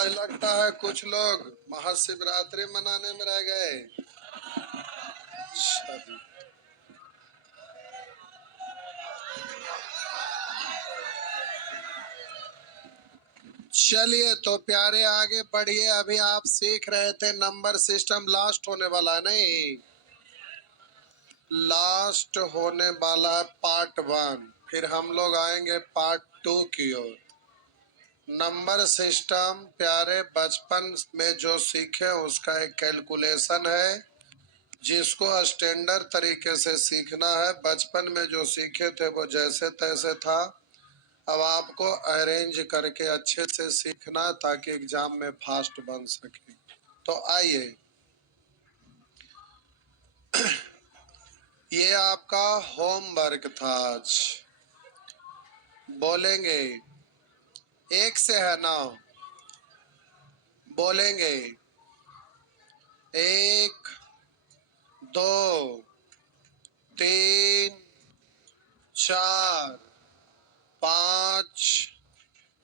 आज लगता है कुछ लोग महाशिवरात्रि मनाने में रह गए। चलिए तो प्यारे आगे बढ़िए। अभी आप सीख रहे थे नंबर सिस्टम, लास्ट होने वाला है, नहीं लास्ट होने वाला है पार्ट 1, फिर हम लोग आएंगे पार्ट 2 की ओर। नंबर सिस्टम प्यारे बचपन में जो सीखे उसका एक कैलकुलेशन है जिसको स्टैंडर्ड तरीके से सीखना है। बचपन में जो सीखे थे वो जैसे तैसे था, अब आपको अरेंज करके अच्छे से सीखना ताकि एग्जाम में फास्ट बन सके। तो आइए, ये आपका होमवर्क था। आज बोलेंगे 1 से है ना, बोलेंगे 1 2 3 4 5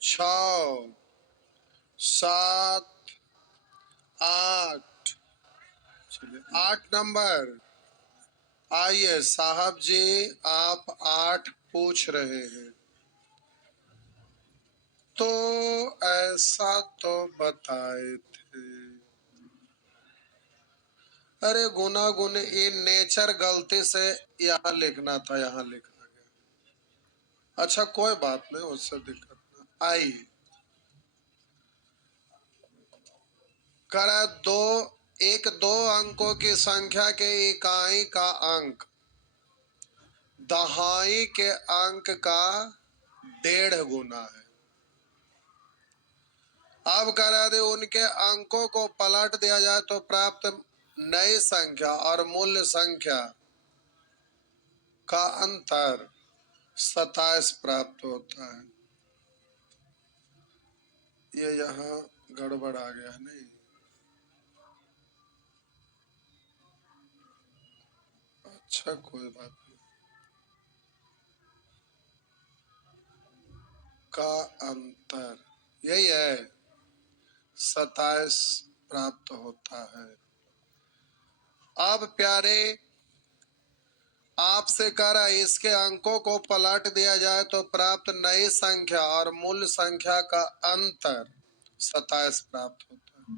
6 7 8। 8 नंबर। आइए साहब जी, आप 8 पूछ रहे हैं तो ऐसा तो बताए थे। अरे गुना गुने ये नेचर गलती से यहाँ लिखना था, यहाँ लिखा गया। अच्छा कोई बात नहीं, उससे दिक्कत ना। आइए करा दो, एक 2 अंकों की संख्या के इकाई का अंक दहाई के अंक का 1.5 गुना है। अब करा दे उनके अंकों को पलट दिया जाए तो प्राप्त नई संख्या और मूल्य संख्या का अंतर 27 प्राप्त होता है। ये यहाँ गड़बड़ आ गया नहीं। अच्छा कोई बात नहीं। का अंतर यही है, 27 प्राप्त होता है। अब प्यारे आपसे कह रहा है इसके अंकों को पलट दिया जाए तो प्राप्त नई संख्या और मूल संख्या का अंतर 27 प्राप्त होता है।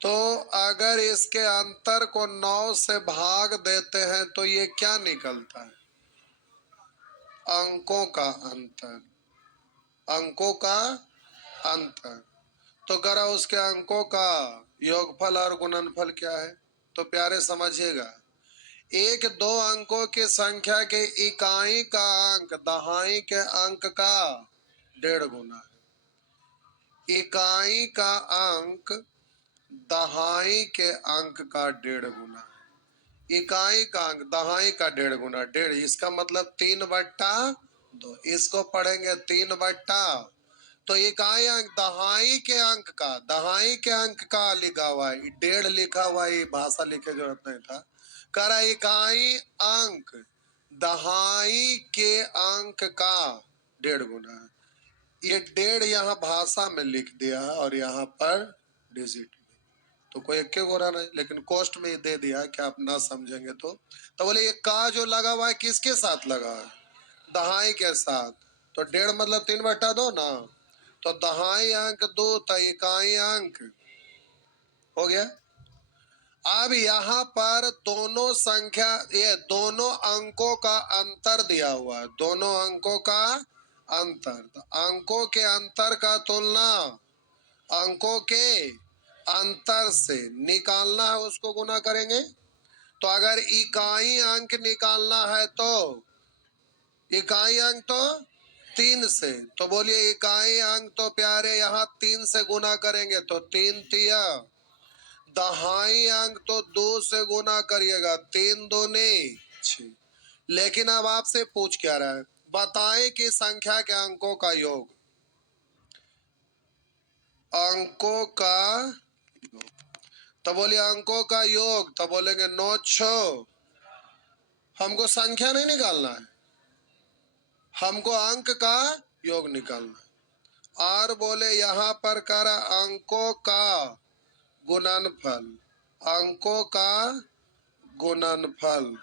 तो अगर इसके अंतर को 9 से भाग देते हैं तो ये क्या निकलता है? अंकों का अंतर। अंकों का अंतर। तो करा उसके अंकों का योगफल और गुणनफल क्या है? तो प्यारे समझिएगा, 1 2 अंकों की संख्या के इकाई का अंक दहाई के अंक का 1.5 गुना है। इकाई का अंक दहाई के अंक का 1.5 गुना है। इकाई का अंक दहाई का 1.5 गुना, 1.5 इसका मतलब 3/2। इसको पढ़ेंगे 3/, तो इकाई अंक दहाई के अंक का, दहाई के अंक का लिखा हुआ है, 1.5 लिखा हुआ है, भाषा लिखे जरूरत नहीं था। करा इकाई अंक दहाई के अंक का 1.5 गुना है। ये 1.5 यहाँ भाषा में लिख दिया है और यहाँ पर डिजिट में, तो कोई एक गोरा नहीं, लेकिन कॉस्ट में दे दिया कि आप ना समझेंगे तो बोले ये का जो लगा हुआ है किसके साथ लगा है? दहाई के साथ। तो 1.5 मतलब 3/2 ना, तो दहाई अंक 2 तो इकाई अंक हो गया। अब यहाँ पर दोनों संख्या, ये दोनों अंकों का अंतर दिया हुआ है, दोनों अंकों का अंतर। तो अंकों के अंतर का तुलना अंकों के अंतर से निकालना है, उसको गुना करेंगे। तो अगर इकाई अंक निकालना है तो इकाई अंक तो 3 से, तो बोलिए इकाई अंक तो प्यारे यहाँ 3 से गुना करेंगे तो 3 तिया। दहाई अंक तो 2 से गुना करिएगा, 3 दूनी 6। लेकिन अब आपसे पूछ क्या रहा है, बताएं कि संख्या के अंकों का योग। अंकों का, तो बोलिए अंकों का योग, तो बोलेंगे 9 6। हमको संख्या नहीं निकालना है, हमको अंक का योग निकालना है। और बोले यहाँ पर कर अंकों का गुणनफल, अंकों का गुणनफल।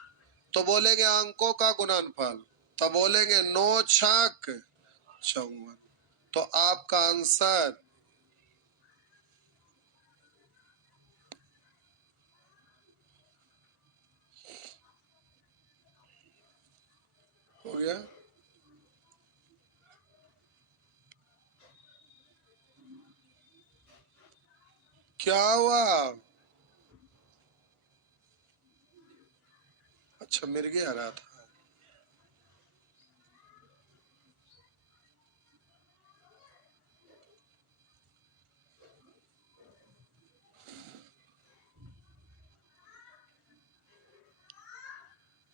तो बोलेंगे अंकों का गुणनफल, तो बोलेंगे 9 छक 54। तो आपका आंसर हो गया। क्या हुआ? अच्छा, मिर्गी आ रहा था।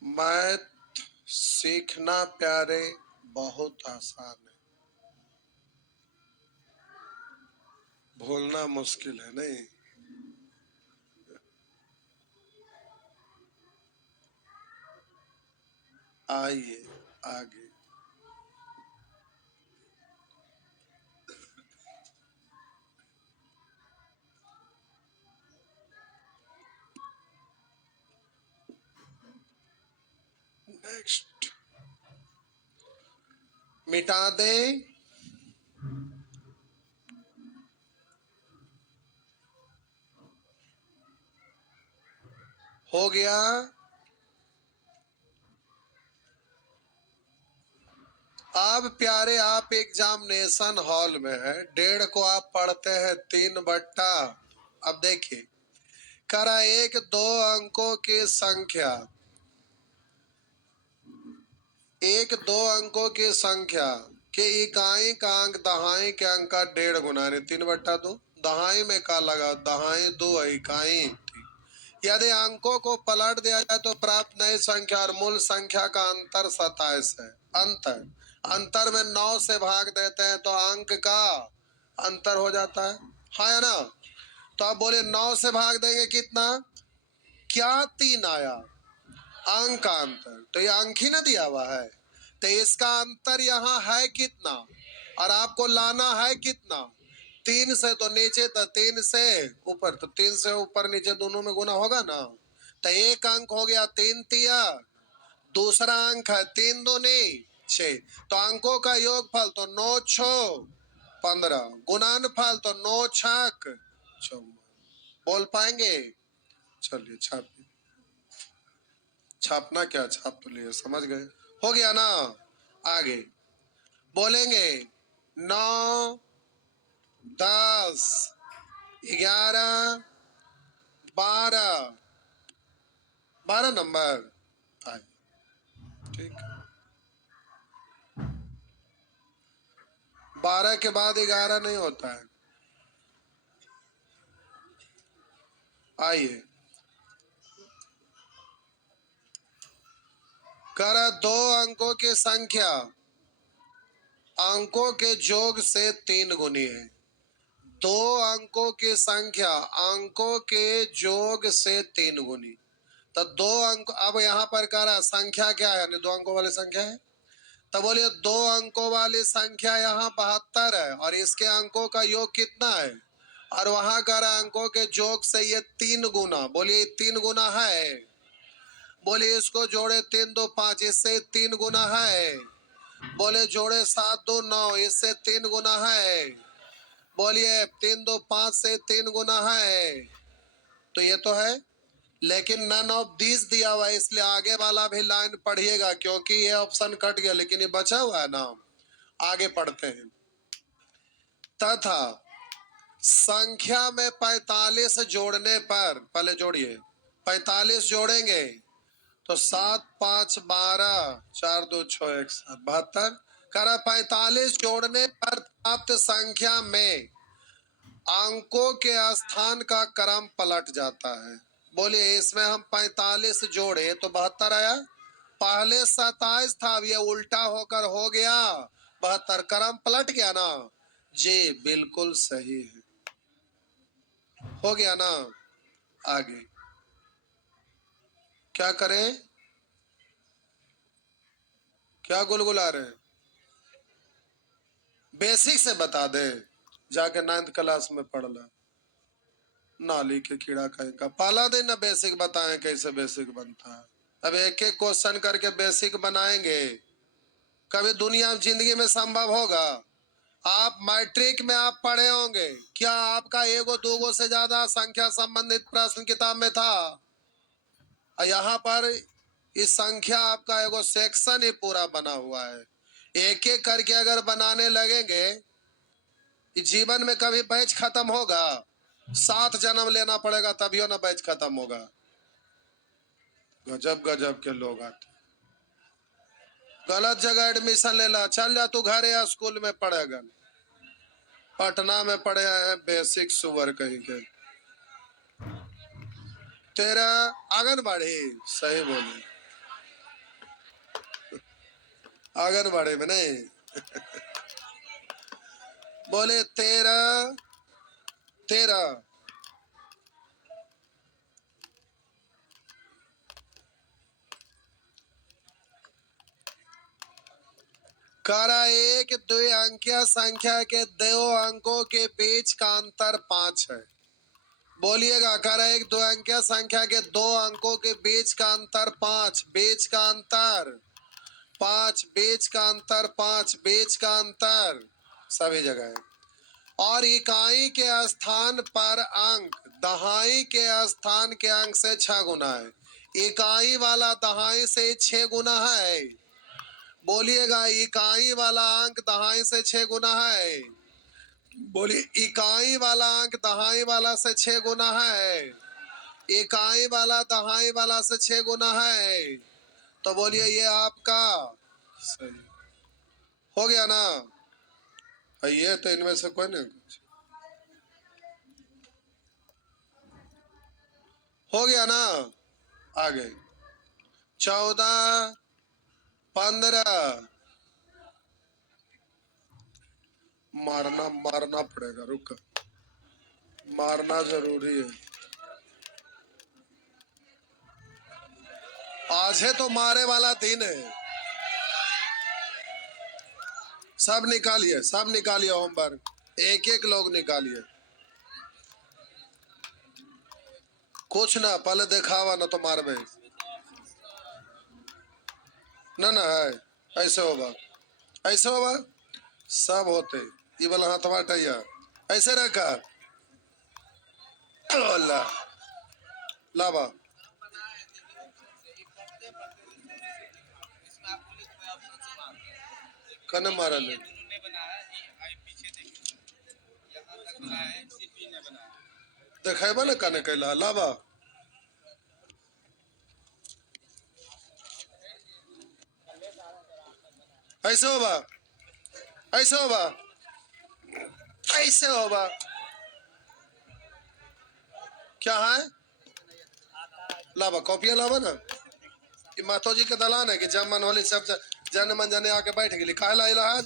मैथ सीखना प्यारे बहुत आसान है, भूलना मुश्किल है नहीं। आइए आगे। नेक्स्ट, मिटा दे। हो गया। अब प्यारे आप एग्जामिनेशन हॉल में है, 1.5 को आप पढ़ते हैं 3/। अब देखिए, करा एक दो अंकों की संख्या, एक दो अंकों की संख्या के इकाई का अंक दहाई के अंक का 1.5 गुना, 3/2। दहाई में का लगा, दहाई 2 इकाई। यदि अंकों को पलट दिया जाए तो प्राप्त नई संख्या और मूल संख्या का अंतर 27 है। अंतर, अंतर में 9 से भाग देते हैं तो अंक का अंतर हो जाता है, हाँ या ना? तो आप बोले 9 से भाग देंगे कितना, क्या 3 आया, अंक का अंतर। तो ये अंक ही ना दिया हुआ है, तो इसका अंतर यहाँ है कितना, और आपको लाना है कितना, 3 से तो नीचे, तो 3 से ऊपर, तो 3 से ऊपर नीचे दोनों में गुना होगा ना। तो एक अंक हो गया 3 तिया, दूसरा अंक है 3 दूनी 6। तो अंकों का योगफल तो 9 छो 15, गुणनफल तो 9 छक 54। बोल पाएंगे? चलिए छापिए। छापना क्या, छाप तो लिए, समझ गए। हो गया ना। आगे बोलेंगे 9 10 11 12, 12 नंबर आए। ठीक, 12 के बाद 11 नहीं होता है। आइए, कर दो अंकों की संख्या अंकों के जोग से 3 गुनी है। दो अंकों की संख्या अंकों के जोग से 3 गुनी। तो 2 अंक, अब यहाँ पर कह संख्या क्या है, 2 अंकों वाली संख्या है। तो बोलिए 2 अंकों वाली संख्या यहाँ 72 है, और इसके अंकों का योग कितना है, और वहां कह रहा अंकों के जोग से ये 3 गुना। बोलिए 3 गुना है। बोलिए इसको जोड़े 3 2 5, इससे 3 गुना है। बोले जोड़े 7 2 9, इससे 3 गुना है। बोलिए 3 2 5 से 3 गुना है। तो ये तो है, लेकिन नन ऑफ दिस दिया हुआ है, इसलिए आगे वाला भी लाइन पढ़िएगा, क्योंकि ये ऑप्शन कट गया, लेकिन ये बचा हुआ है नाम। आगे पढ़ते हैं। तथा संख्या में 45 जोड़ने पर, पहले जोड़िए, 45 जोड़ेंगे तो 7 5 12, 4 2 6 1 7, 72। करा 45 जोड़ने पर प्राप्त संख्या में अंकों के स्थान का क्रम पलट जाता है। बोलिए इसमें हम 45 जोड़े तो 72 आया, पहले 27 था, अब ये उल्टा होकर हो गया 72, क्रम पलट गया ना। जी बिल्कुल सही है, हो गया ना। आगे क्या करें, क्या गुलगुला रहे हैं? बेसिक से बता दे, जाके 9th क्लास में पढ़ ला। नाली के कीड़ा कहीं का पाला दे ना, बेसिक बताएं कैसे बेसिक बनता है। अब एक एक क्वेश्चन करके बेसिक बनाएंगे, कभी दुनिया में जिंदगी में संभव होगा? आप मैट्रिक में आप पढ़े होंगे, क्या आपका एगो दूगो से ज्यादा संख्या संबंधित प्रश्न किताब में था? यहाँ पर इस संख्या आपका एगो सेक्शन ही पूरा बना हुआ है। एक एक करके अगर बनाने लगेंगे, जीवन में कभी बैच खत्म होगा? 7 जन्म लेना पड़ेगा तभी ना बैच खत्म होगा। गजब गजब के लोग आते। गलत जगह एडमिशन ले ला, चल जा तू घर या स्कूल में पढ़ेगा। पटना में पढ़े हैं बेसिक सुअर कहीं के। तेरा आंगनबाड़ी, सही बोले, आंगनबाड़ी में नहीं बोले तेरा तेरा करा एक द्वि अंकीय संख्या के 2 अंकों के बीच का अंतर 5 है। बोलिएगा, करा एक द्वि अंकीय संख्या के 2 अंकों के बीच का अंतर 5, बीच का अंतर 5, बीच का अंतर 5, बीच का अंतर सभी जगह है। और इकाई के स्थान पर अंक दहाई के स्थान के अंक से 6 गुना है। इकाई वाला दहाई से 6 गुना है। बोलिएगा, इकाई वाला अंक दहाई से 6 गुना है। बोलिए, इकाई वाला अंक दहाई वाला से 6 गुना है। इकाई वाला दहाई वाला से 6 गुना है। तो बोलिए ये आपका सही हो गया ना? ये तो इनमें से कोई नहीं, कुछ हो गया ना? आगे 14, 15 मारना मारना पड़ेगा, रुक, मारना जरूरी है। आज है तो मारे वाला दिन है। सब निकालिए, सब निकालिए होमवर्क, एक एक लोग निकालिए। कुछ ना, पहले दिखावा ना तो मारबे ना ना है। ऐसे होगा, ऐसे होगा, सब होते। ये वाला हाथ बाटैया ऐसे रखा, ला लावा कने मारा ले देखेबा ना कने कैला लावा। ऐसे होगा, ऐसे होगा, ऐसे होगा। क्या है? लावा कॉपिया लावा ना। ये मातो जी के दलान है कि जब मन होली सब जन मन जने आके बैठ गई। कहा ला आज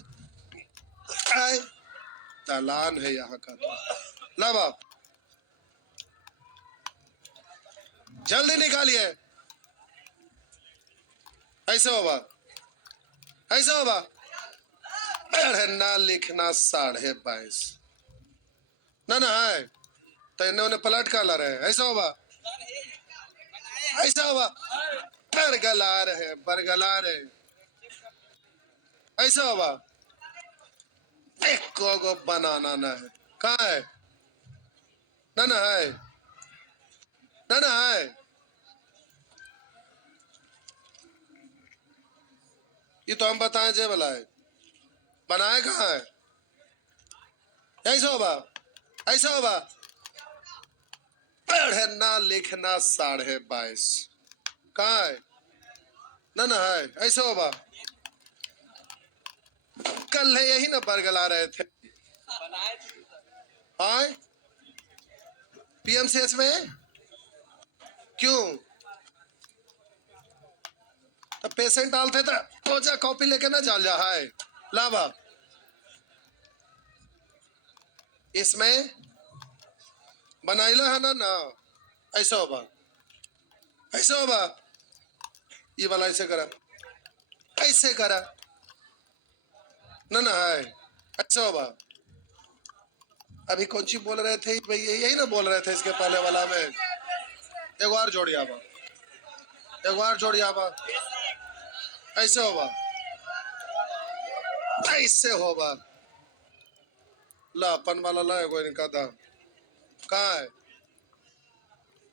दलान है यहाँ का। लावा जल्दी निकालिए। ऐसे होगा, ऐसे होगा। पढ़ना लिखना 22.5 ना ना है तो इन्होंने पलट कर ला रहे। ऐसा होगा, ऐसा होगा, बरगला रहे, बरगला रहे। ऐसा होगा, एक को बनाना ना है। कहाँ है? ना ना है, ना ना है। ये तो हम बताएं जे वाला है, बनाए कहाँ है? ऐसा होगा, ऐसा होगा। पढ़ना लिखना 22.5 कहाँ है? ना ना है। ऐसा होगा, कल है यही ना बरगला रहे थे। आए पीएमसीएच में क्यों? तो पेशेंट डालते तो खोजा कॉपी लेके ना चल जा है लावा। इसमें बनाइला है ना ना। ऐसा होगा, ऐसा होगा। ये वाला ऐसे करा, ऐसे करा ना ना है। अच्छा होगा। अभी कौन सी बोल रहे थे भाई, यही ना बोल रहे थे इसके पहले वाला में। एक बार जोड़िया बा, एक बार जोड़िया बा। ऐसे होगा, ऐसे होगा। ला अपन वाला ला कोई नहीं कहता कहाँ है।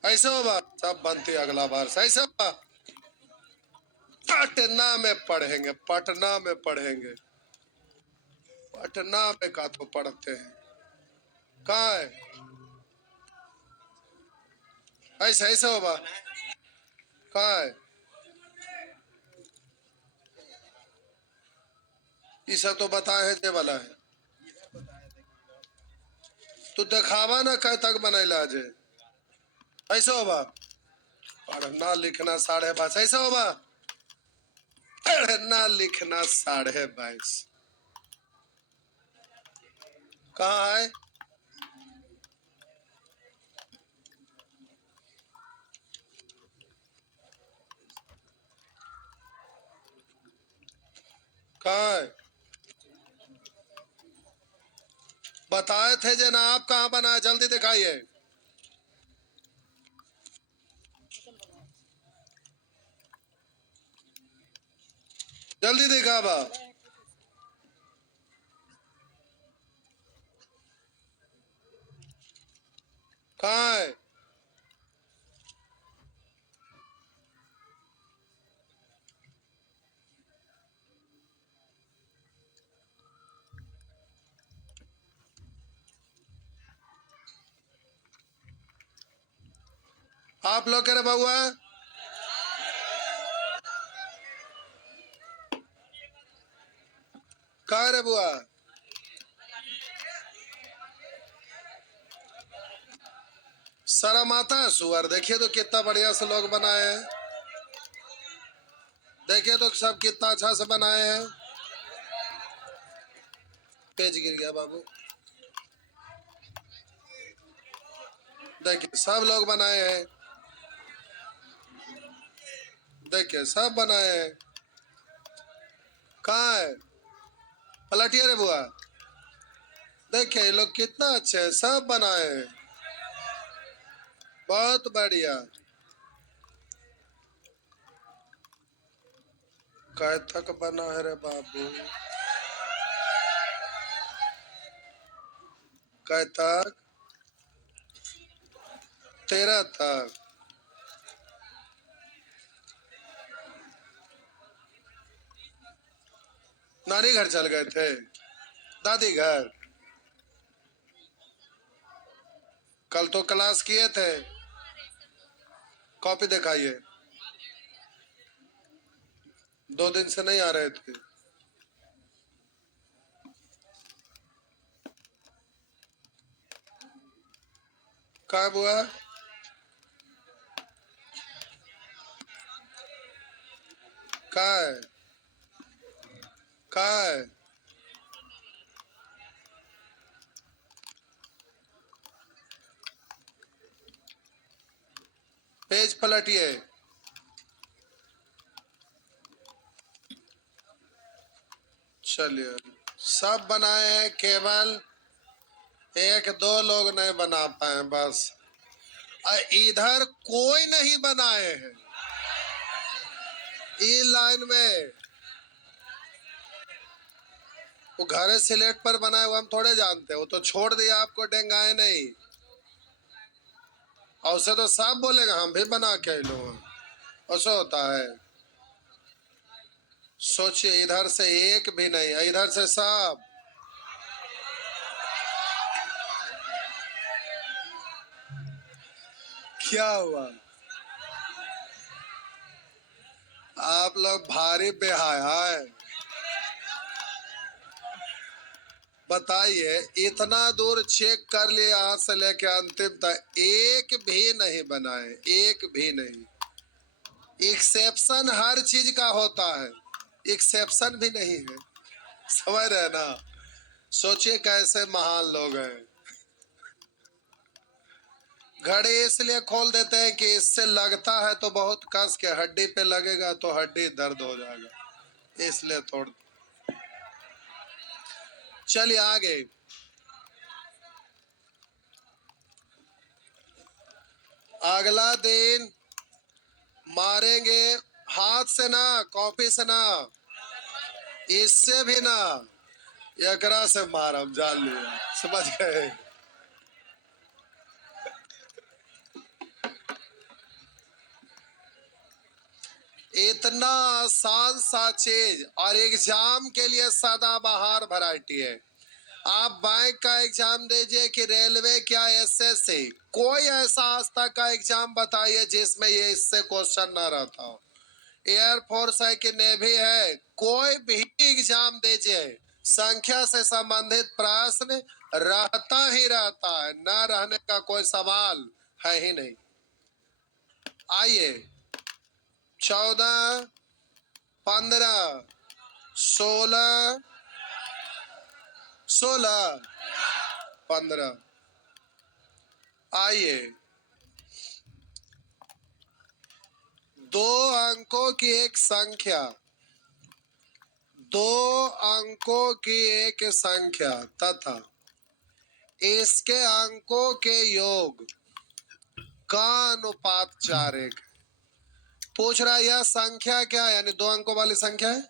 ऐसे होगा, सब बनती अगला बार सही से होगा। पटना में पढ़ेंगे, पटना में पढ़ेंगे, पटना में का तो पढ़ते हैं। कहाँ है। ऐसे ऐसे होगा। कहाँ है। ये सब तो बताए है, जे वाला है। तू दिखावा ना कह तक बनैला जे। ऐसे होगा। पढ़ना लिखना 22:30 ऐसे होगा। पढ़ना लिखना 22:30। कहाँ है। कहाँ है। बताए थे जे ना, आप कहाँ बनाए, जल्दी दिखाइए। जल्दी दिखावा। कहाँ है। आप लोग कह रहे बउआ। कहाँ रे बुआ। शर्म आता है सुअर। देखिए तो कितना बढ़िया से लोग बनाए हैं। देखिए तो सब कितना अच्छा से बनाए हैं। पेज गिर गया बाबू। देखिए सब लोग बनाए हैं। देखिए सब बनाए हैं। कहाँ है। पलटिया रे बुआ। देखिए ये लोग कितना अच्छे हैं, सब बनाए हैं। बहुत बढ़िया। काय तक बना है रे बाबू। काय तक। 13 तक। नानी घर चल गए थे। दादी घर। कल तो क्लास किए थे। कॉपी दिखाइए। 2 दिन से नहीं आ रहे थे। कहाँ बुआ। कहाँ है। कहाँ है। पेज पलटिए। चलिए सब बनाए हैं, केवल 1-2 लोग नहीं बना पाए बस। इधर कोई नहीं बनाए हैं। ई लाइन में वो घरे सिलेट पर बनाए हुए हम थोड़े जानते, वो तो छोड़ दिया आपको, डेंगाए नहीं। और उसे तो साफ बोलेगा हम भी बना के लोग। ऐसा होता है। सोचिए इधर से एक भी नहीं, इधर से सब। क्या हुआ। आप लोग भारी बेहाया है। बताइए इतना दूर चेक कर लिया यहाँ से लेके अंतिम तक, एक भी नहीं बनाए, एक भी नहीं। एक्सेप्शन हर चीज का होता है, एक्सेप्शन भी नहीं है। समझ रहे ना। सोचिए कैसे महान लोग हैं। घड़ी इसलिए खोल देते हैं कि इससे लगता है तो बहुत कस के, हड्डी पे लगेगा तो हड्डी दर्द हो जाएगा, इसलिए तोड़। चलिए आगे। अगला दिन मारेंगे हाथ से ना, कॉपी से ना, इससे भी ना, एकरा से मारम, जान लिया, समझ गए। इतना आसान सा चीज और एग्जाम के लिए सदाबहार वैरायटी है। आप बैंक का एग्जाम दीजिए कि रेलवे क्या एसएससी, कोई ऐसा आज तक का एग्जाम बताइए जिसमें ये इससे क्वेश्चन ना रहता हो। एयरफोर्स है कि नेवी है, कोई भी एग्जाम दीजिए संख्या से संबंधित प्रश्न रहता ही रहता है, ना रहने का कोई सवाल है ही नहीं। आइए 14, 15, 16, 15। आइए 2 अंकों की एक संख्या, 2 अंकों की एक संख्या तथा इसके अंकों के योग का अनुपात 4:1। पूछ रहा है यह संख्या क्या है, यानी 2 अंकों वाली संख्या है।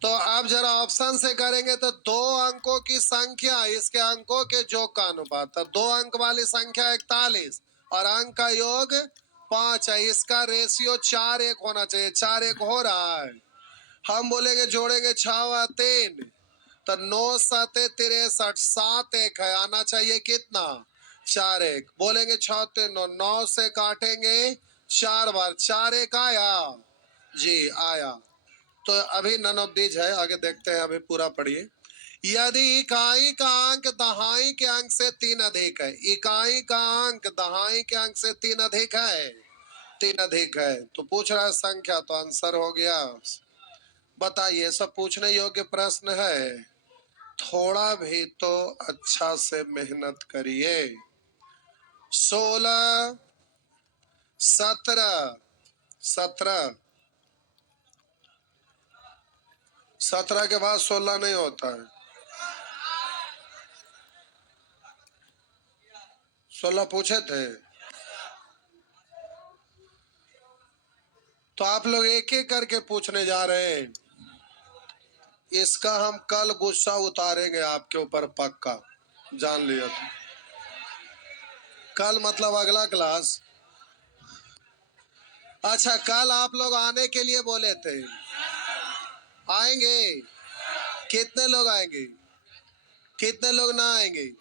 तो आप जरा ऑप्शन से करेंगे तो 2 अंकों की संख्या, इसके अंकों के योग का अनुपात। 2 अंक वाली संख्या 41 और अंक का योग 5 है, इसका रेशियो 4:1 होना चाहिए। 4:1 हो रहा है। हम बोलेंगे जोड़ेंगे 6 व 3 तो 9 7 63, 7:1 है, आना चाहिए कितना 4:1। बोलेंगे 6 3 9, 9 से काटेंगे 4 बार, 4:1 आया जी, आया। तो अभी नन ऑफ दीज है, आगे देखते हैं, अभी पूरा पढ़िए। यदि इकाई का अंक दहाई के अंक से 3 अधिक है, इकाई का अंक दहाई के अंक से 3 अधिक है, 3 अधिक है, तो पूछ रहा है संख्या, तो आंसर हो गया। बताइए, सब पूछने योग्य प्रश्न है, थोड़ा भी तो अच्छा से मेहनत करिए। 16, 17, 17 के बाद 16 नहीं होता है। 16 पूछे थे तो आप लोग एक एक करके पूछने जा रहे हैं। इसका हम कल गुस्सा उतारेंगे आपके ऊपर पक्का, जान लिया। तो कल मतलब अगला क्लास। अच्छा, कल आप लोग आने के लिए बोले थे, आएंगे? कितने लोग आएंगे, कितने लोग ना आएंगे?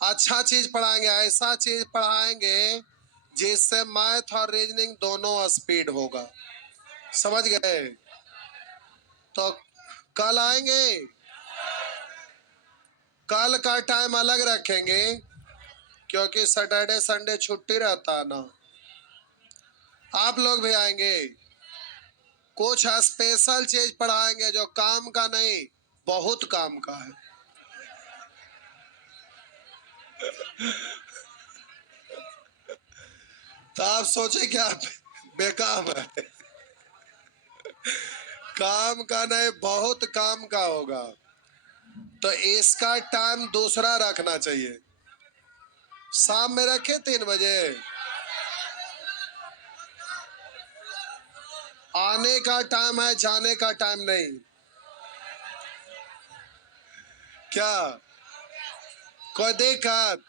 अच्छा चीज पढ़ाएंगे, ऐसा चीज पढ़ाएंगे जिससे मैथ और रीजनिंग दोनों स्पीड होगा, समझ गए? तो कल आएंगे। कल का टाइम अलग रखेंगे क्योंकि सैटरडे संडे छुट्टी रहता है ना। आप लोग भी आएंगे, कुछ स्पेशल चीज पढ़ाएंगे जो काम का नहीं, बहुत काम का है। तो आप सोचे क्या बेकाम है? काम का नहीं, बहुत काम का होगा। तो इसका टाइम दूसरा रखना चाहिए, शाम में रखे 3 बजे। आने का टाइम है, जाने का टाइम नहीं। क्या कोई दिक्कत?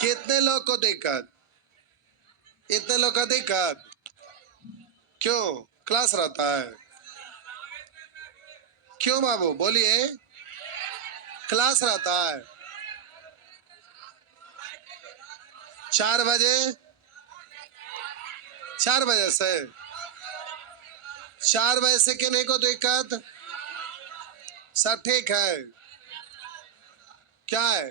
कितने लोग को दिक्कत? इतने लोग का दिक्कत क्यों? क्लास रहता है क्यों बाबू, बोलिए। क्लास रहता है 4 बजे, 4 बजे से 4 बजे से किन्हीं को दिक्कत? सब ठीक है? क्या है?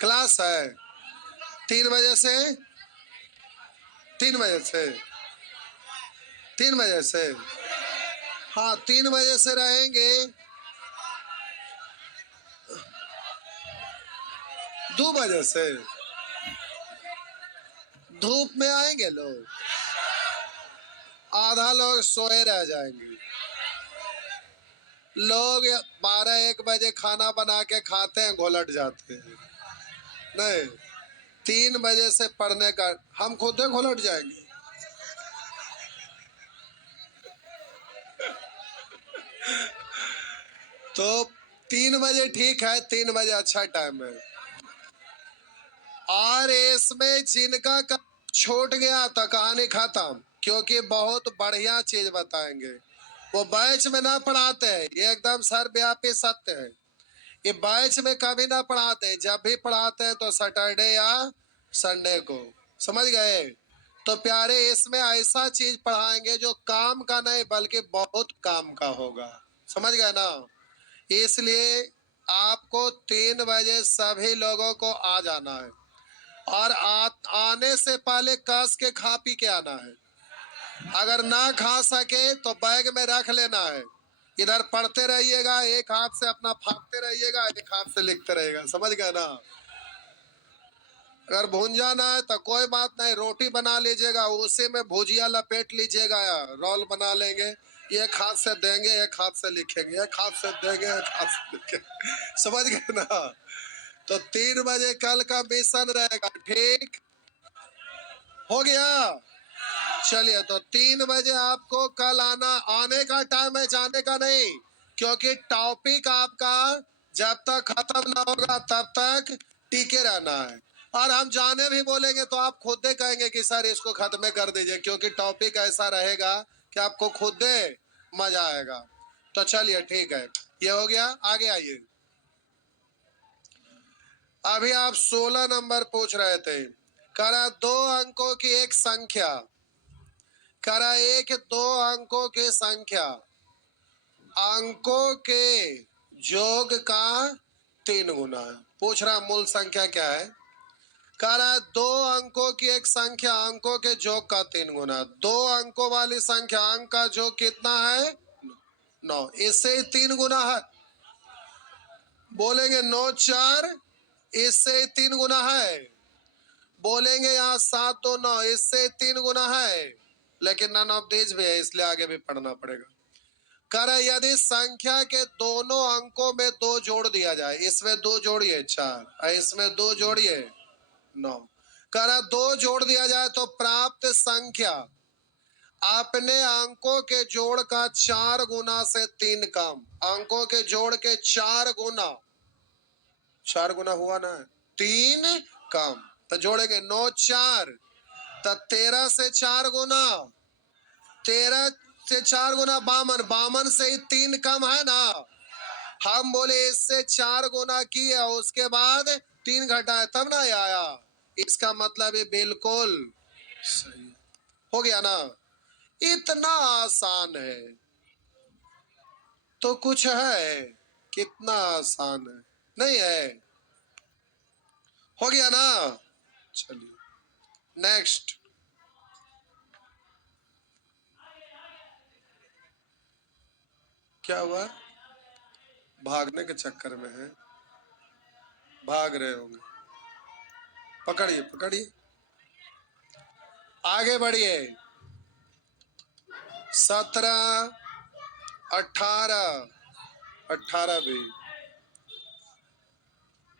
क्लास है 3 बजे से, 3 बजे से, 3 बजे से। हाँ, 3 बजे से रहेंगे, 2 बजे से धूप में आएंगे लोग, आधा लोग सोए रह जाएंगे। लोग 12-1 बजे खाना बना के खाते हैं, घोलट जाते हैं। नहीं, 3 बजे से पढ़ने का, हम खुद ही घोलट जाएंगे। तो 3 बजे ठीक है, 3 बजे अच्छा टाइम है। और इसमें जिनका छूट गया तो कहानी खत्म, क्योंकि बहुत बढ़िया चीज बताएंगे। वो बैच में ना पढ़ाते हैं, ये एकदम सर्वव्यापी सत्य है। ये बैच में कभी ना पढ़ाते हैं, जब भी पढ़ाते हैं तो सैटरडे या संडे को। समझ गए? तो प्यारे, इसमें ऐसा चीज पढ़ाएंगे जो काम का नहीं बल्कि बहुत काम का होगा। समझ गए ना? इसलिए आपको 3 बजे सभी लोगों को आ जाना है, और आने से पहले कस के खा पी के आना है। अगर ना खा सके तो बैग में रख लेना है। इधर पढ़ते रहिएगा, एक हाथ से अपना फाड़ते रहिएगा, एक हाथ से लिखते रहिएगा। समझ गए ना? अगर भुंजा ना है तो कोई बात नहीं, रोटी बना लीजिएगा, उसी में भुजिया लपेट लीजिएगा, रोल बना लेंगे। एक हाथ से देंगे, एक हाथ से लिखेंगे, एक हाथ से देंगे, एक हाथ से लिखेंगे। समझ गए ना? तो 3 बजे कल का मिशन रहेगा। ठीक हो गया? चलिए, तो 3 बजे आपको कल आना। आने का टाइम है, जाने का नहीं, क्योंकि टॉपिक आपका जब तक खत्म ना होगा तब तक टिके रहना है। और हम जाने भी बोलेंगे तो आप खुद ही कहेंगे कि सर इसको खत्म कर दीजिए, क्योंकि टॉपिक ऐसा रहेगा कि आपको खुद ही मजा आएगा। तो चलिए ठीक है, ये हो गया। आगे आइए। अभी आप 16 नंबर पूछ रहे थे। करा 2 अंकों की एक संख्या, करा 1 2 अंकों की संख्या अंकों के योग का 3 गुना है। पूछ रहा मूल संख्या क्या है? कह रहा है 2 अंकों की एक संख्या अंकों के योग का 3 गुना। 2 अंकों वाली संख्या अंक का योग कितना है? 9। इससे 3 गुना है। बोलेंगे 9 4, इससे 3 गुना है। बोलेंगे यहाँ 7 2 9, इससे 3 गुना है। लेकिन नन ऑफ दिस भी है, इसलिए आगे भी पढ़ना पड़ेगा। कर यदि संख्या के दोनों अंकों में 2 जोड़ दिया जाए, इसमें 2 जोड़िए 4, इसमें 2 जोड़िए 9, कर 2 जोड़ दिया जाए तो प्राप्त संख्या अपने अंकों के जोड़ का 4 गुना से 3 कम। अंकों के जोड़ के 4 गुना, 4 गुना हुआ ना, 3 कम। तो जोड़ेंगे 9 4, तो 13 से 4 गुना, 13 से 4 गुना 52, 52 से ही 3 कम है ना। हम बोले इससे 4 गुना किया, उसके बाद 3 घटाए, तब ना आया। इसका मतलब ये बिल्कुल सही हो गया ना। इतना आसान है तो कुछ है, कितना आसान है, नहीं है? हो गया ना? चलिए नेक्स्ट। क्या हुआ? भागने के चक्कर में है, भाग रहे होंगे। पकड़िए पकड़िए, आगे बढ़िए। 17 18, 18 भी,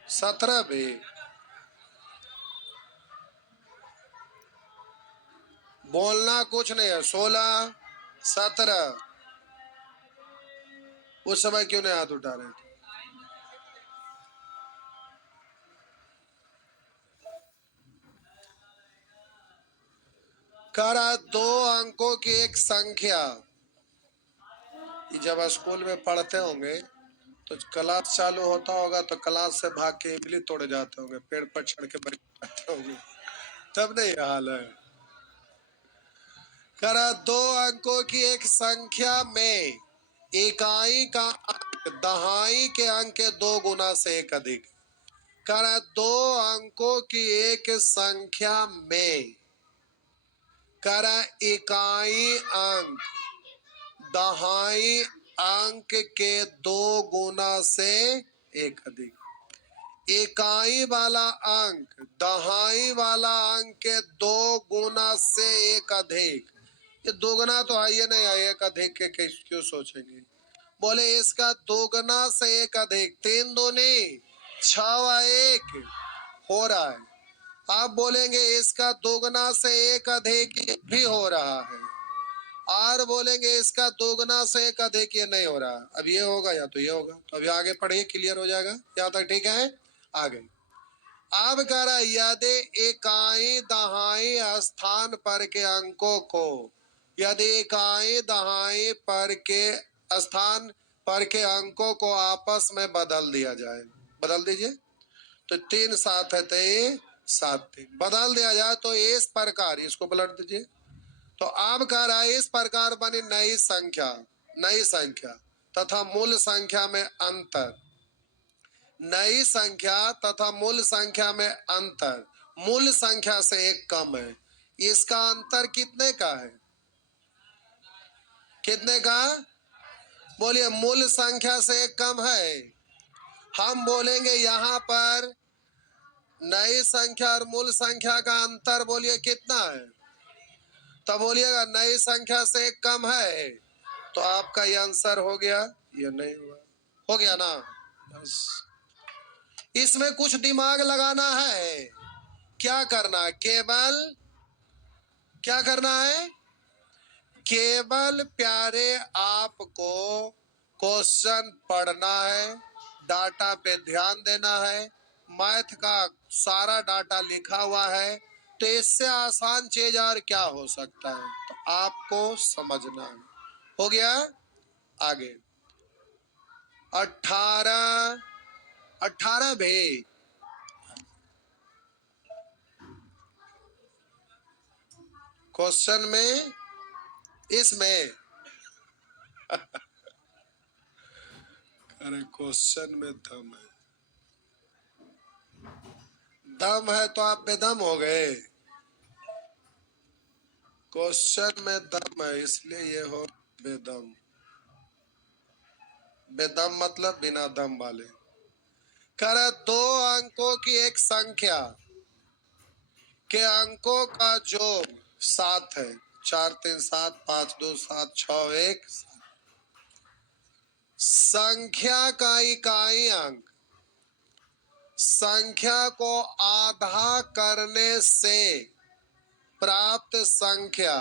17 भी, बोलना कुछ नहीं है। 16 17, उस समय क्यों नहीं हाथ उठा रहे थे? करा 2 अंकों की एक संख्या। जब स्कूल में पढ़ते होंगे तो क्लास चालू होता होगा तो क्लास से भाग के इमली तोड़े जाते होंगे, पेड़ पर चढ़ के बैठते होंगे, तब नहीं हाल है। करा 2 अंकों की एक संख्या में इकाई का अंक दहाई के अंक के 2 गुना से एक अधिक। करा 2 अंकों की एक संख्या में, करा इकाई अंक दहाई अंक के 2 गुना से एक अधिक। इकाई वाला अंक दहाई वाला अंक के 2 गुना से एक अधिक। ये 2 गुना तो है ही नहीं है, एक अधिक के क्यों सोचेंगे? बोले इसका दोगुना से एक अधिक, 3 दूनी 6 1 हो रहा है। आप बोलेंगे इसका दोगुना से एक अधिक भी हो रहा है, और बोलेंगे इसका दोगुना से एक अधिक ये नहीं हो रहा। अब ये होगा या तो ये होगा। तो अभी आगे पढ़िए, क्लियर हो जाएगा। यहाँ तक ठीक है? आगे अब कह रहा है यदि इकाई दहाई स्थान पर के अंकों को, यदि इकाई दहाई पर के स्थान पर के अंकों को आपस में बदल दिया जाए, बदल दीजिए। तो 3 7 है तो 7 3 बदल दिया जाए तो इस प्रकार, इसको पलट दीजिए। तो अब कह रहा है इस प्रकार बनी नई संख्या, नई संख्या तथा मूल संख्या में अंतर, नई संख्या तथा मूल संख्या में अंतर मूल संख्या से एक कम है। इसका अंतर कितने का है? कितने का? बोलिए, मूल संख्या से एक कम है। हम बोलेंगे यहां पर नई संख्या और मूल संख्या का अंतर बोलिए कितना है? तब बोलिएगा नई संख्या से एक कम है, तो आपका ये आंसर हो गया। ये नहीं हुआ, हो गया ना? बस इसमें कुछ दिमाग लगाना है। क्या करना है? केवल क्या करना है? केवल प्यारे आपको क्वेश्चन पढ़ना है, डाटा पे ध्यान देना है। मैथ का सारा डाटा लिखा हुआ है, तो इससे आसान चीज और क्या हो सकता है? तो आपको समझना है। हो गया? आगे 18 18 भी क्वेश्चन में, इसमें अरे क्वेश्चन में दम है, दम है तो आप बेदम हो गए। क्वेश्चन में दम है इसलिए ये हो बेदम। बेदम मतलब बिना दम वाले। कर 2 अंकों की एक संख्या के अंकों का जोड़ 7 है। 4 3 7 5 2 7 6 1 7। संख्या का इकाई अंक संख्या को आधा करने से प्राप्त संख्या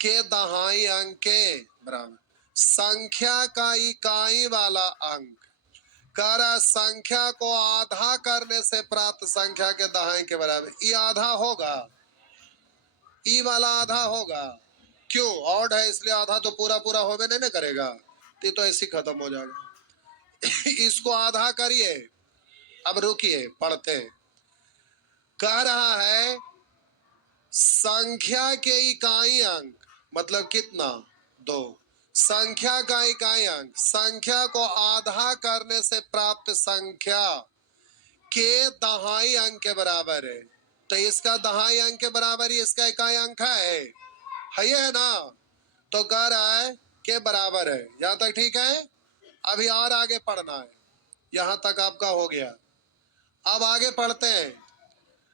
के दहाई अंक के बराबर। संख्या का इकाई वाला अंक कर संख्या को आधा करने से प्राप्त संख्या के दहाई के बराबर। ये आधा होगा, ई वाला आधा होगा। क्यों? ऑड है इसलिए आधा तो पूरा पूरा होवे नहीं ना करेगा, तो ऐसे खत्म हो जाएगा। इसको आधा करिए। अब रुकिए, पढ़ते। कह रहा है संख्या के इकाई अंक मतलब कितना? 2। संख्या का इकाई अंक संख्या को आधा करने से प्राप्त संख्या के दहाई अंक के बराबर है। तो इसका दहाई अंक के बराबर ही इसका इकाई अंक है ये है ना? तो कह रहा है के बराबर है। यहां तक ठीक है? अभी और आगे पढ़ना है। यहां तक आपका हो गया। अब आगे पढ़ते हैं।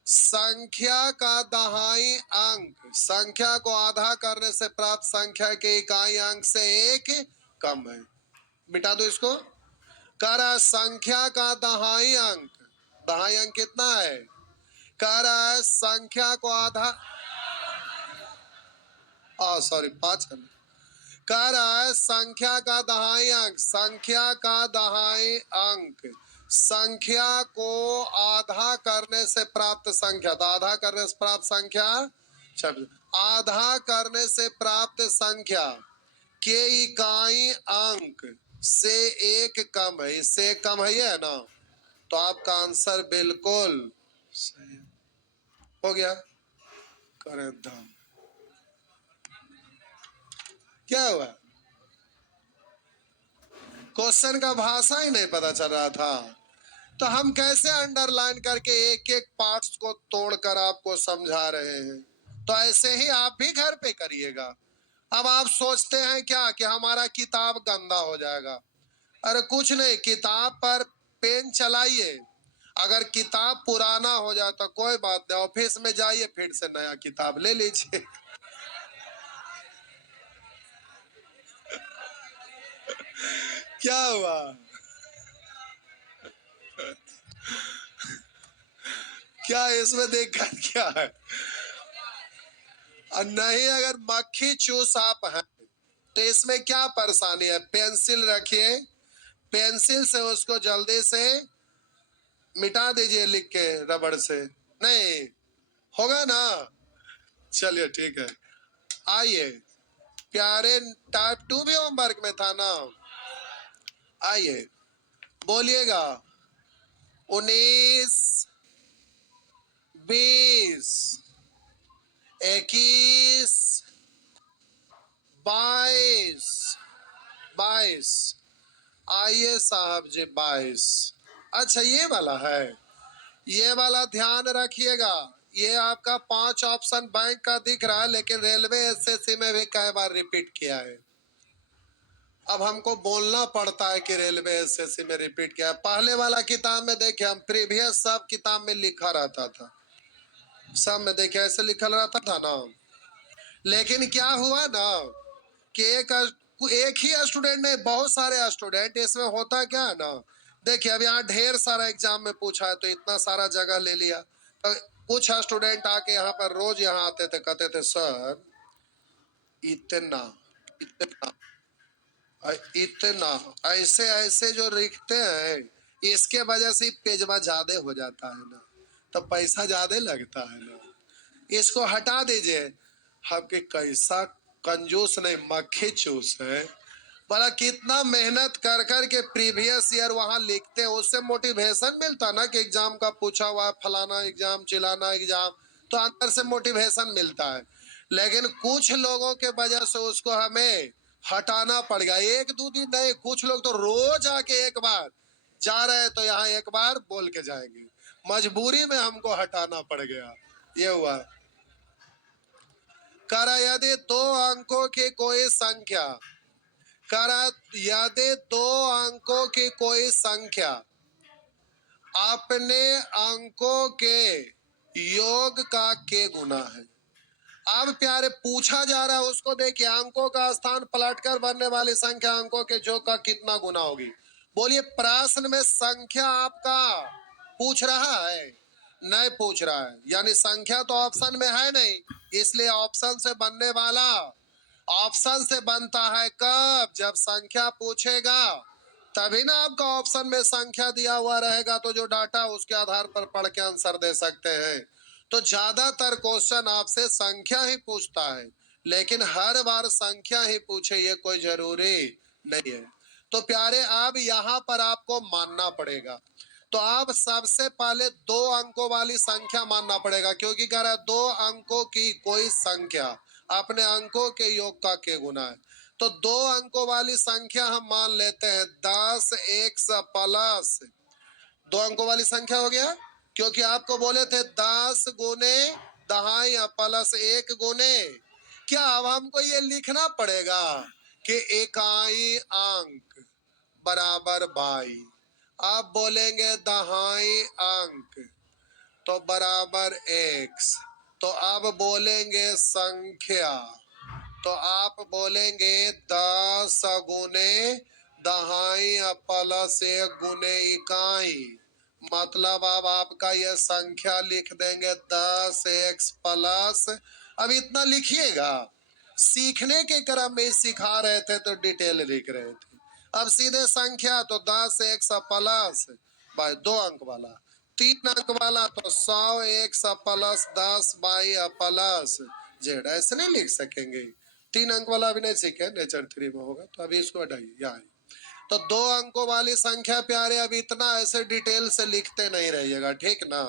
संख्या का दहाई अंक संख्या को आधा करने से प्राप्त संख्या के इकाई अंक से एक कम है। मिटा दो इसको। कह रहा है संख्या का दहाई अंक कितना है? कह रहा है संख्या को आधा, सॉरी 5 है। कह रहा है संख्या का दहाई अंक संख्या को आधा करने से प्राप्त संख्या, तो आधा करने से प्राप्त संख्या आधा करने से प्राप्त संख्या के इकाई अंक से एक कम है। इससे एक कम है, ये है ना? तो आपका आंसर बिल्कुल सही हो गया। करें दम। क्या हुआ? क्वेश्चन का भाषा ही नहीं पता चल रहा था, तो हम कैसे अंडरलाइन करके एक एक पार्ट्स को तोड़कर आपको समझा रहे हैं। तो ऐसे ही आप भी घर पे करिएगा। अब आप सोचते हैं क्या कि हमारा किताब गंदा हो जाएगा? अरे कुछ नहीं, किताब पर पेन चलाइए। अगर किताब पुराना हो जाए तो कोई बात नहीं, ऑफिस में जाइए फिर से नया किताब ले लीजिए। क्या हुआ? क्या इसमें दिक्कत क्या है? और नहीं, अगर मक्खी चूस आप हैं तो इसमें क्या परेशानी है? पेंसिल रखिए, पेंसिल से उसको जल्दी से मिटा दीजिए लिख के रबड़ से। नहीं होगा ना? चलिए ठीक है। आइए, प्यारे टाइप 2 भी होमवर्क में था ना? आइए बोलिएगा। 19, 20, 21, 22, 22। आइए साहब जी, 22। अच्छा ये वाला है, ये वाला ध्यान रखिएगा। ये आपका 5 ऑप्शन बैंक का दिख रहा है, लेकिन रेलवे एसएससी में भी कई बार रिपीट किया है। अब हमको बोलना पड़ता है कि रेलवे एसएससी में रिपीट किया है। पहले वाला किताब में देखे हम, प्रीवियस सब किताब में लिखा रहता था, सब में देखे ऐसे लिखा रहता था ना। लेकिन क्या हुआ ना कि एक ही स्टूडेंट नहीं, बहुत सारे स्टूडेंट, इसमें होता क्या है ना, देखिए अब यहाँ ढेर सारा एग्जाम में पूछा है तो इतना सारा जगह ले लिया। तो कुछ स्टूडेंट आके यहाँ पर रोज यहाँ आते थे, कहते थे सर इतना इतना इतना, ऐसे ऐसे जो लिखते हैं, इसके वजह से पेजवा ज्यादा हो जाता है ना, तो पैसा ज्यादा लगता है ना, इसको हटा दीजिए। आपके कैसा कंजूस नहीं, मक्खी चूस है। बोला कितना मेहनत कर कर के प्रीवियस ईयर वहां लिखते हैं, उससे मोटिवेशन मिलता ना कि एग्जाम का पूछा हुआ फलाना एग्जाम चिलाना एग्जाम, तो अंदर से मोटिवेशन मिलता है। लेकिन कुछ लोगों के वजह से उसको हमें हटाना पड़ गया। एक दो दिन नहीं, कुछ लोग तो रोज आके एक बार जा रहे हैं तो यहाँ एक बार बोल के जाएंगे, मजबूरी में हमको हटाना पड़ गया। ये हुआ। करा यदि 2 अंकों की कोई संख्या, करा यदि 2 अंकों की कोई संख्या अपने अंकों के योग का के गुना है। अब प्यारे पूछा जा रहा है, उसको देखिए, अंकों का स्थान पलटकर बनने वाली संख्या अंकों के योग का कितना गुना होगी? बोलिए, प्रश्न में संख्या आपका पूछ रहा है? नहीं पूछ रहा है, यानी संख्या तो ऑप्शन में है नहीं, इसलिए ऑप्शन से बनने वाला, ऑप्शन से बनता है कब? जब संख्या पूछेगा तभी ना आपका ऑप्शन में संख्या दिया हुआ रहेगा, तो जो डाटा उसके आधार पर पढ़ के आंसर दे सकते हैं। तो ज्यादातर क्वेश्चन आपसे संख्या ही पूछता है, लेकिन हर बार संख्या ही पूछे ये कोई जरूरी नहीं है। तो प्यारे अब यहाँ पर आपको मानना पड़ेगा। तो आप सबसे पहले 2 अंकों वाली संख्या मानना पड़ेगा, क्योंकि कह रहा है 2 अंकों की कोई संख्या अपने अंकों के योग का के गुना है। तो 2 अंकों वाली संख्या हम मान लेते हैं 10 1 प्लस 2 अंकों वाली संख्या हो गया, क्योंकि आपको बोले थे 10 गुने दहाई प्लस 1 गुने क्या। अब हमको ये लिखना पड़ेगा कि इकाई अंक बराबर 22। आप बोलेंगे दहाई अंक तो बराबर x, तो आप बोलेंगे संख्या, तो आप बोलेंगे 10 गुने दहाई प्लस 1 गुने इकाई, मतलब अब आपका यह संख्या लिख देंगे 10x प्लस, अब इतना लिखिएगा। सीखने के क्रम में सिखा रहे थे तो डिटेल लिख रहे थे, अब सीधे संख्या तो 10x प्लस बाय 2 अंक वाला, 3 अंक वाला तो 100x plus 10 by plus Z, ऐसे नहीं लिख सकेंगे। 3 अंक वाला अभी नहीं सीखे, नेचर 3 में होगा, तो अभी इसको हटाइए यहाँ। तो 2 अंकों वाली संख्या प्यारे अब इतना ऐसे डिटेल से लिखते नहीं रहिएगा, ठीक ना।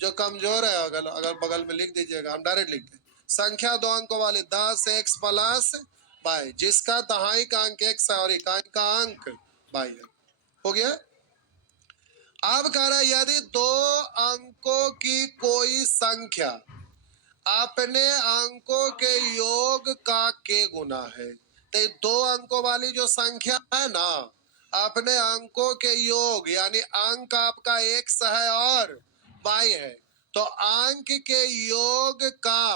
जो कमजोर है अगर अगर बगल में लिख दीजिएगा, हम डायरेक्ट लिखते हैं संख्या 2 अंकों वाली 10x प्लस बाई, जिसका दहाई का अंक x है और इकाई का अंक बाई है। हो गया। अब कह रहा है यदि 2 अंकों की कोई संख्या अपने अंकों के योग का के गुना है, तो 2 अंकों वाली जो संख्या है ना, अपने अंकों के योग, यानी अंक आपका x है और y है, तो अंक के योग का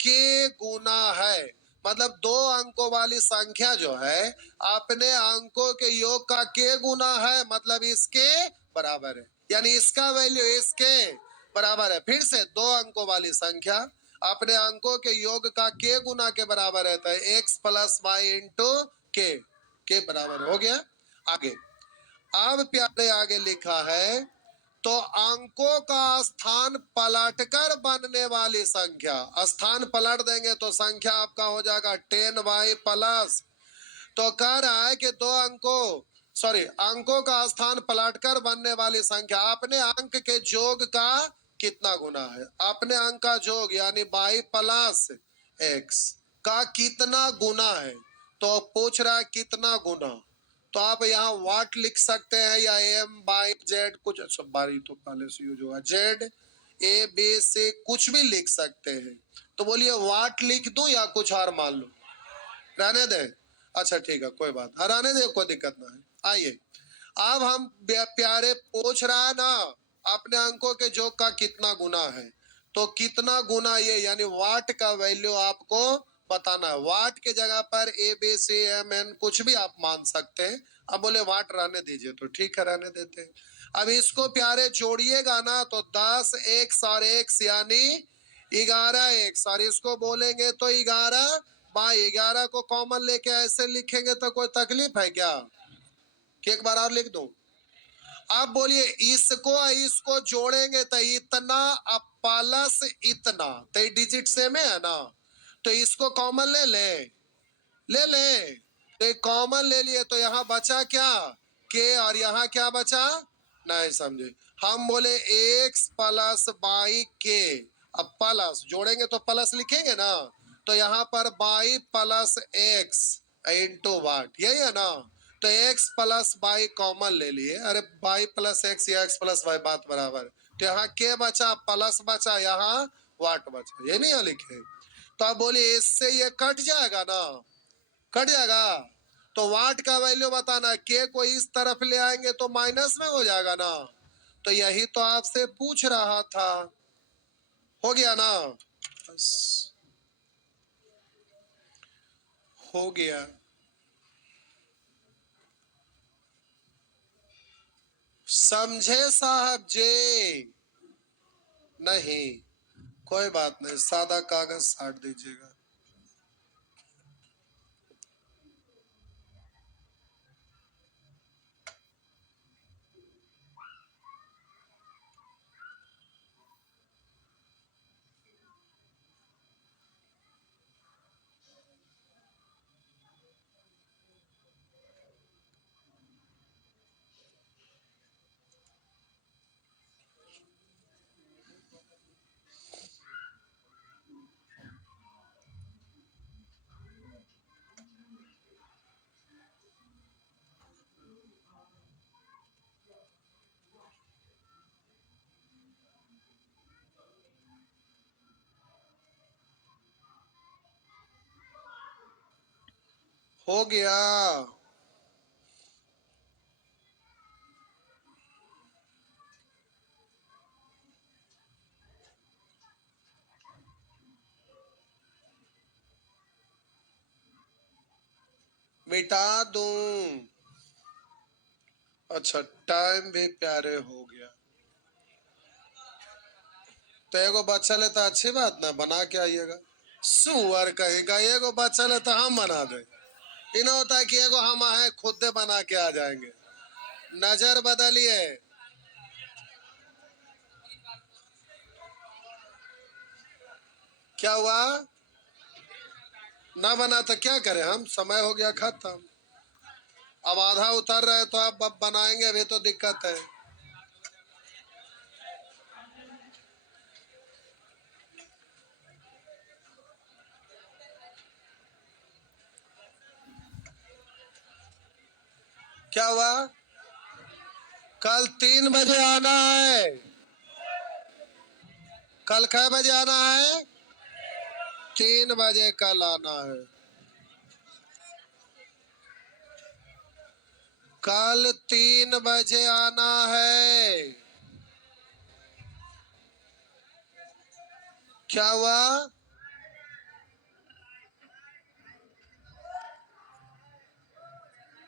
के गुना है, मतलब 2 अंकों वाली संख्या जो है अपने अंकों के योग का के गुना है, मतलब इसके बराबर है, यानी इसका वैल्यू इसके बराबर है। फिर से 2 अंकों वाली संख्या अपने अंकों के योग का के गुना के बराबर रहता है, x प्लस वाई इंटू के बराबर हो गया। आगे अब प्यारे आगे लिखा है, तो अंकों का स्थान पलटकर बनने वाली संख्या, स्थान पलट देंगे तो संख्या आपका हो जाएगा 10y प्लस। तो कह रहा है कि अंकों का स्थान पलटकर बनने वाली संख्या अपने अंक के जोग का कितना गुना है, अपने अंक का जोग यानी y प्लस x का कितना गुना है। तो पूछ रहा है कितना गुना, तो आप यहाँ वाट लिख सकते हैं या एम बाई जेड कुछ, सब बारी तो पहले से यूज होगा, जेड ए बी सी कुछ भी लिख सकते हैं। तो बोलिए वाट लिख दूं या कुछ और मान लो, रहने दे, अच्छा ठीक है कोई बात, हराने दे, कोई दिक्कत ना है। आइए अब हम प्यारे पूछ रहा है ना अपने अंकों के जोग का कितना गुना है, तो कितना गुना ये यानी वाट का वैल्यू आपको बताना है। वाट के जगह पर A B C M N कुछ भी आप मान सकते हैं। अब बोले वाट रहने दीजिए, तो ठीक है रहने देते हैं। अब इसको प्यारे जोड़िएगा ना तो 10 एक्स और एक्स यानी 11 एक्स, और इसको बोलेंगे तो 11 बाई 11 को कॉमन लेके ऐसे लिखेंगे तो कोई तकलीफ है क्या कि एक बार और लिख दूं। अब बोलिए इसको जोड़ेंगे तो इतना अब प्लस इतना, तो डिजिट सेम है ना, तो इसको कॉमन ले ले, तो कॉमन ले लिए तो यहाँ बचा क्या के, और यहाँ क्या बचा नहीं समझे। हम बोले एक्स प्लस बाई के, अब प्लस जोड़ेंगे तो प्लस लिखेंगे ना, तो यहाँ पर बाई प्लस एक्स इंटू वाट, यही है ना। तो x प्लस बाई कॉमन ले लिए, अरे बाई प्लस एक्स या x प्लस वाई बात बराबर, तो यहाँ के बचा प्लस बचा, यहाँ वाट बचा, ये नहीं लिखे। तो अब बोलिए इससे ये कट जाएगा ना, कट जाएगा, तो वाट का वैल्यू बताना है, के को इस तरफ ले आएंगे तो माइनस में हो जाएगा ना, तो यही तो आपसे पूछ रहा था, हो गया ना, बस हो गया। समझे साहब जी? नहीं कोई बात नहीं, सादा कागज साट दीजिएगा। हो गया। मिटा दूं? अच्छा टाइम भी प्यारे हो गया, तो एगो बच्चा ले तो अच्छी बात ना, बना के आइएगा। सुअर कहेगा एगो बच्चा ले तो हम बना दे, इन्हें होता है कि एगो हम आए खुद बना के आ जाएंगे। नजर बदलिए, क्या हुआ ना बना तो क्या करें हम, समय हो गया खत्म। अब आधा उतर रहे तो अब बनाएंगे, अभी तो दिक्कत है। क्या हुआ, कल 3 बजे आना है, कल कै बजे आना है, 3 बजे कल आना है, कल 3 बजे आना है। क्या हुआ?